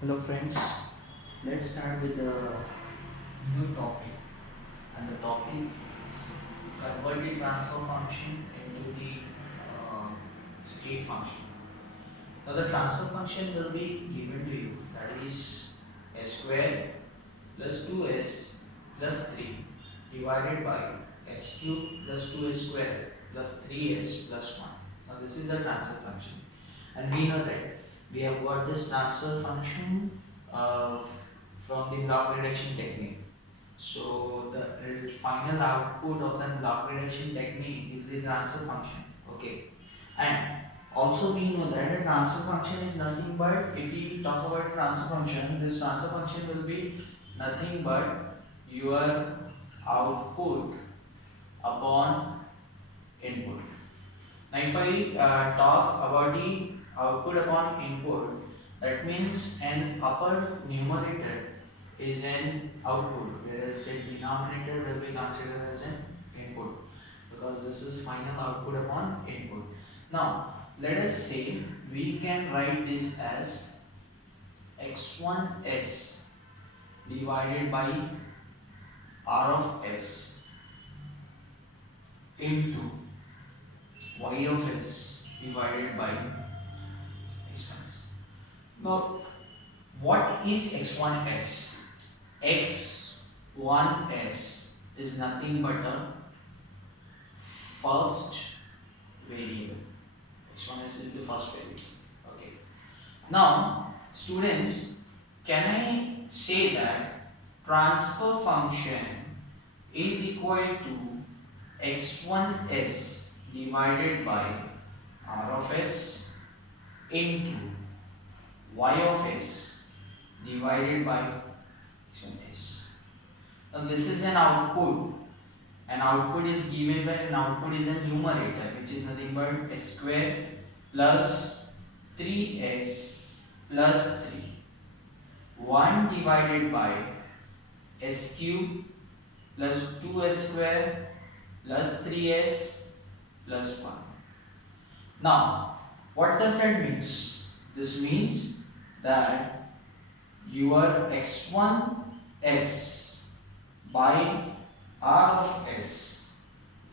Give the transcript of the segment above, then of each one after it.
Hello friends, let's start with the new topic, and the topic is convert the transfer function into the state function. Now the transfer function will be given to you, that is s square plus 2s plus 3 divided by s cube plus 2s square plus 3s plus 1. Now this is the transfer function, and we know that we have got this transfer function from the block reduction technique. So the final output of the block reduction technique is the transfer function. Okay, and also we know that a transfer function is nothing but, if we talk about transfer function, this transfer function will be nothing but your output upon input. Now if I talk about the output upon input, that means an upper numerator is an output, whereas the denominator will be considered as an input, because this is final output upon input. Now let us say we can write this as x1s divided by r of s into y of s divided by x1s. Now what is x1s? x1s is nothing but a first variable. x1s is the first variable. Okay. Now students, can I say that transfer function is equal to x1s divided by r of s into y of s divided by x1s. Now this is an output. An output is given by an output is a numerator, which is nothing but s square plus 3s plus 3. 1 divided by s cube plus 2s square plus 3s plus 1. Now what does that mean? This means that your x1s by r of s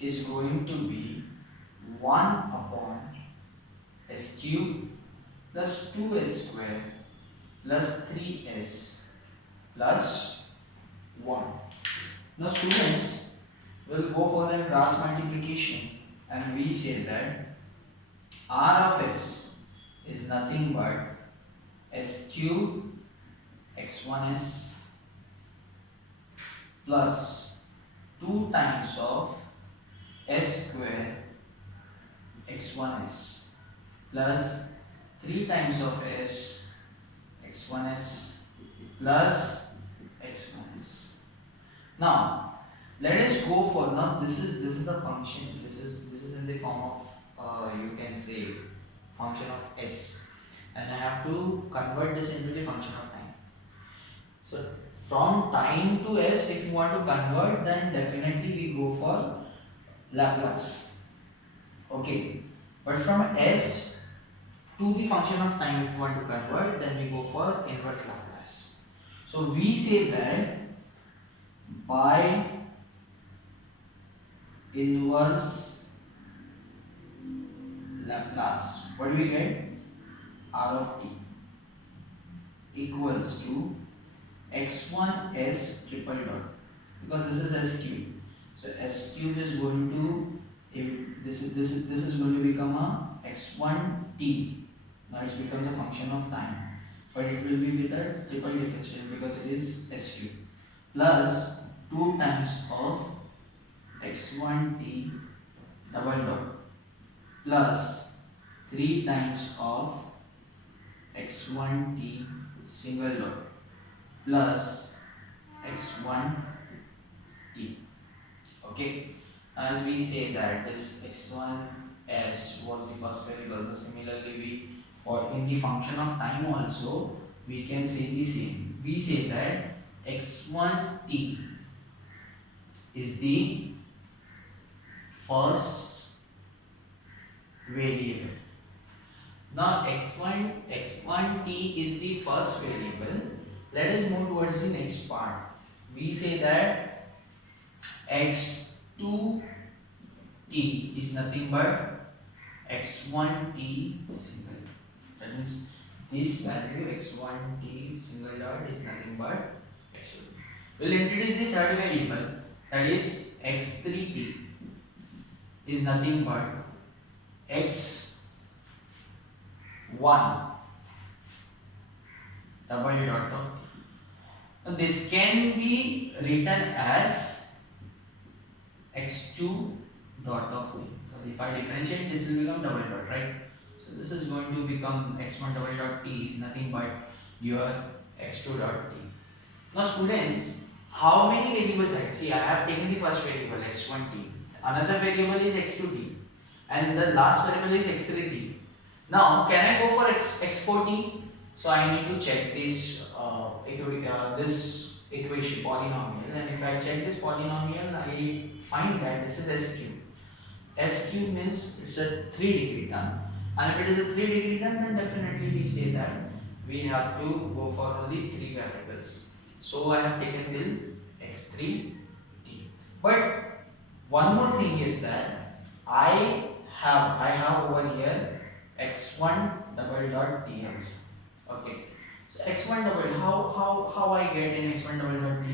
is going to be 1 upon s cube plus 2s square plus 3s plus 1. Now students will go for a cross multiplication, and we say that r of s is nothing but s cube x1s plus 2 times of s square x1s plus 3 times of s x1s plus x1s. Now let us go for, now this is a function, this is in the form of you can say function of s, and I have to convert this into the function of time. So from time to s, if you want to convert, then definitely we go for Laplace. Okay, but from s to the function of time, if you want to convert, then we go for inverse Laplace. So we say that by inverse Laplace, what do we get? R of t equals to x1s triple dot, because this is s cube. So s cube is going to, this is going to become a x1t. Now it becomes a function of time, but it will be with a triple differential because it is s cube, plus 2 times of x1t double dot plus 3 times of x1t single dot plus x1t. Okay, as we say that this x1s was the first variable, so similarly we, for in the function of time also we can say the same. We say that x1t is the first variable. Now x1 t is the first variable. Let us move towards the next part. We say that x2 t is nothing but x1 t single. That means this value x1 t single dot is nothing but x2. We'll introduce the third variable, that is x3 t is nothing but x1 double dot of t. Now this can be written as x2 dot of t, because if I differentiate this will become double dot, right? So this is going to become x1 double dot t is nothing but your x2 dot t. Now students, how many variables I have? See, I have taken the first variable x1 t, another variable is x2 t, and the last variable is x3 t. Now can I go for x4 t? So I need to check this this equation polynomial, and if I check this polynomial, I find that this is s cube. S cube means it's a 3-degree term, and if it is a 3-degree term, then definitely we say that we have to go for only 3 variables. So I have taken till x3 t. But one more thing is that I have over here x1 double dot t also. Okay. So x1 double, how I get in x1 double dot t?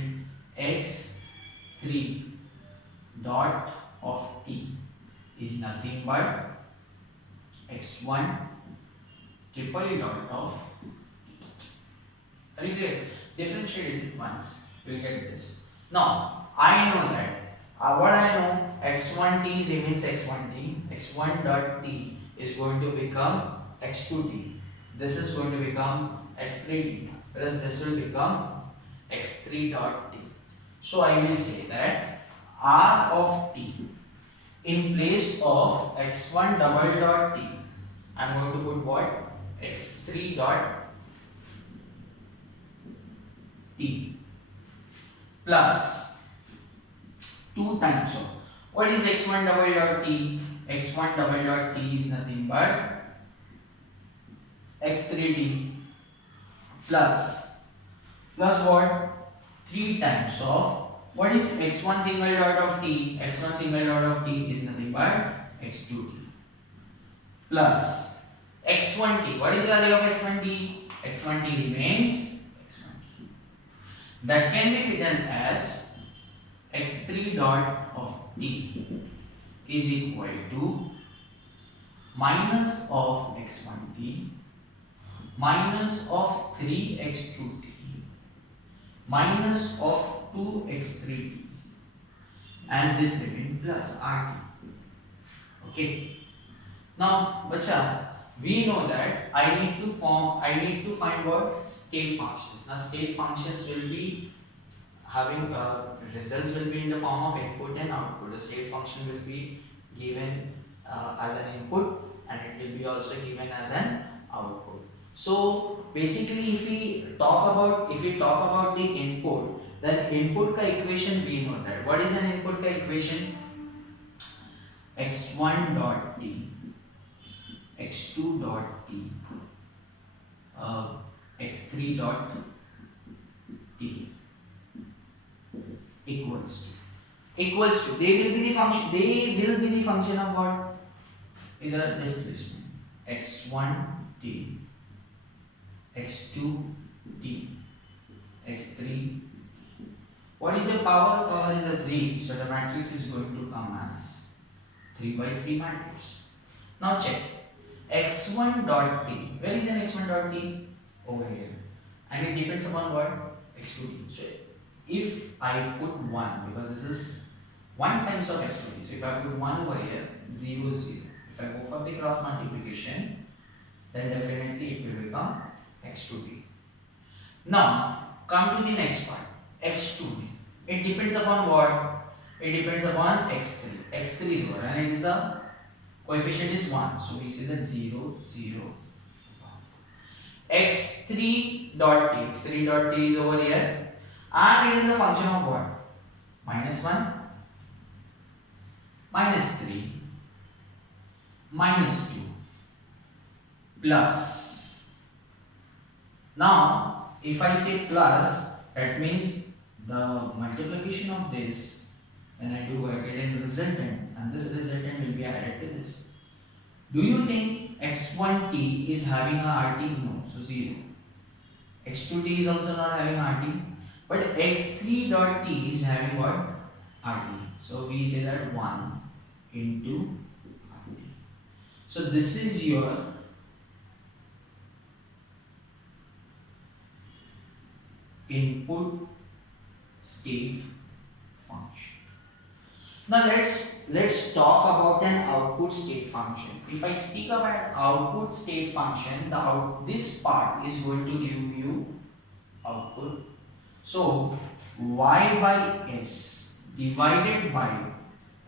x3 dot of t is nothing but x1 triple dot of t. Are you clear? Differentiate it once, we'll get this. Now I know that what I know, x1 t remains x1 t, x1 dot t is going to become x2 t. This is going to become x3 t, whereas this will become x3 dot t. So I will say that r of t in place of x1 double dot t, I am going to put what? x3 dot t plus 2 times of what is x1 double dot t? x1 double dot t is nothing but x3 t plus what? 3 times of what is x1 single dot of t? x1 single dot of t is nothing but x2 t plus x1 t. What is the value of x1 t? x1 t remains x1 t. That can be written as x3 dot of t is equal to minus of x1 t minus of 3x2 t minus of 2x3 t, and this remain plus rt. Okay. Now, bacha, we know that I need to find what? State functions. Now, state functions will be having results will be in the form of input and output. The state function will be given as an input, and it will be also given as an output. So basically, if we talk about the input, then input ka equation we know that. What is an input ka equation? x1 dot t, x2 dot t, x3 dot t equals to they will be the function of what? Either displacement x1 t, x2 t, x3. What is a power? Power is a 3, so the matrix is going to come as 3 by 3 matrix. Now check x1 dot t. Where is an x1 dot t? Over here, and it depends upon what? x2 t. So if I put 1, because this is 1 times of x2 t, so if I put 1 over here, 0 0. If I go for the cross multiplication, then definitely it will become x2 t. Now come to the next part, x2 t. It depends upon what? It depends upon x3. x3 is what? And it is the coefficient is 1, so we say that 0 0 1. x3 dot t, x3 dot t is over here, and it is a function of what? Minus 1, minus 3, minus 2. plus. Now if I say plus, that means the multiplication of this, when I do, I get a resultant, and this resultant will be added to this. Do you think x1t is having a RT? No, so 0. x2t is also not having RT, but x3 dot t is having what? RT. So we say that 1 into RT. So this is your input state function. Now let's talk about an output state function. If I speak about output state function, this part is going to give you output. So y by s divided by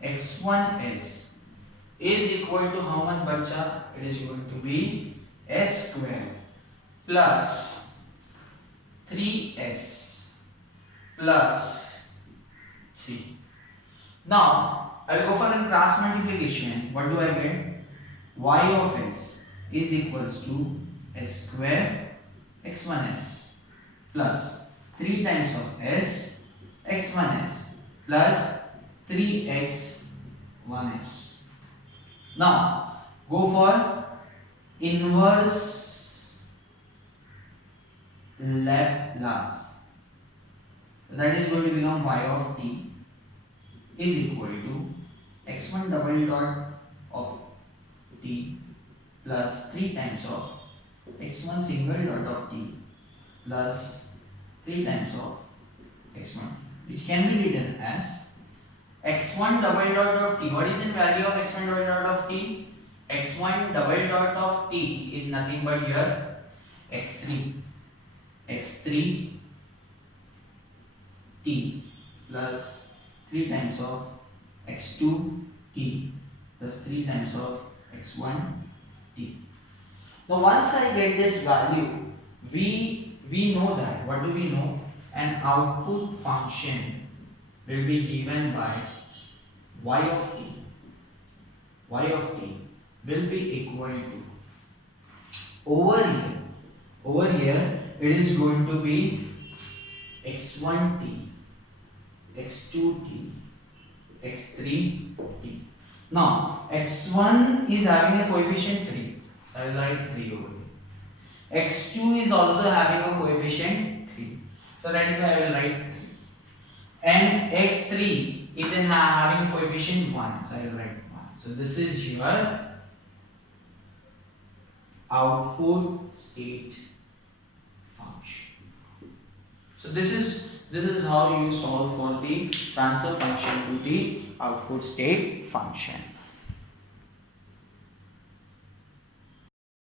x1s is equal to how much, bacha? It is going to be s square plus 3s plus 3. Now I will go for a cross multiplication. What do I get? Y of s is equals to s square x1s plus 3 times of s x1s plus 3x1s. Now go for inverse Laplace. That is going to become y of t is equal to x1 double dot of t plus 3 times of x1 single dot of t plus 3 times of x1, which can be written as x1 double dot of t. What is the value of x1 double dot of t? x1 double dot of t is nothing but your x3 t plus 3 times of x2 t plus 3 times of x1 t. Now once I get this value, we know that, what do we know? An output function will be given by y of t. Y of t will be equal to, over here it is going to be x1t, x2t, x3t. Now x1 is having a coefficient 3, so I will write 3 over here. x2 is also having a coefficient 3, so that is why I will write 3. And x3 is having coefficient 1, so I will write 1. So this is your output state function. So this is how you solve for the transfer function to the output state function.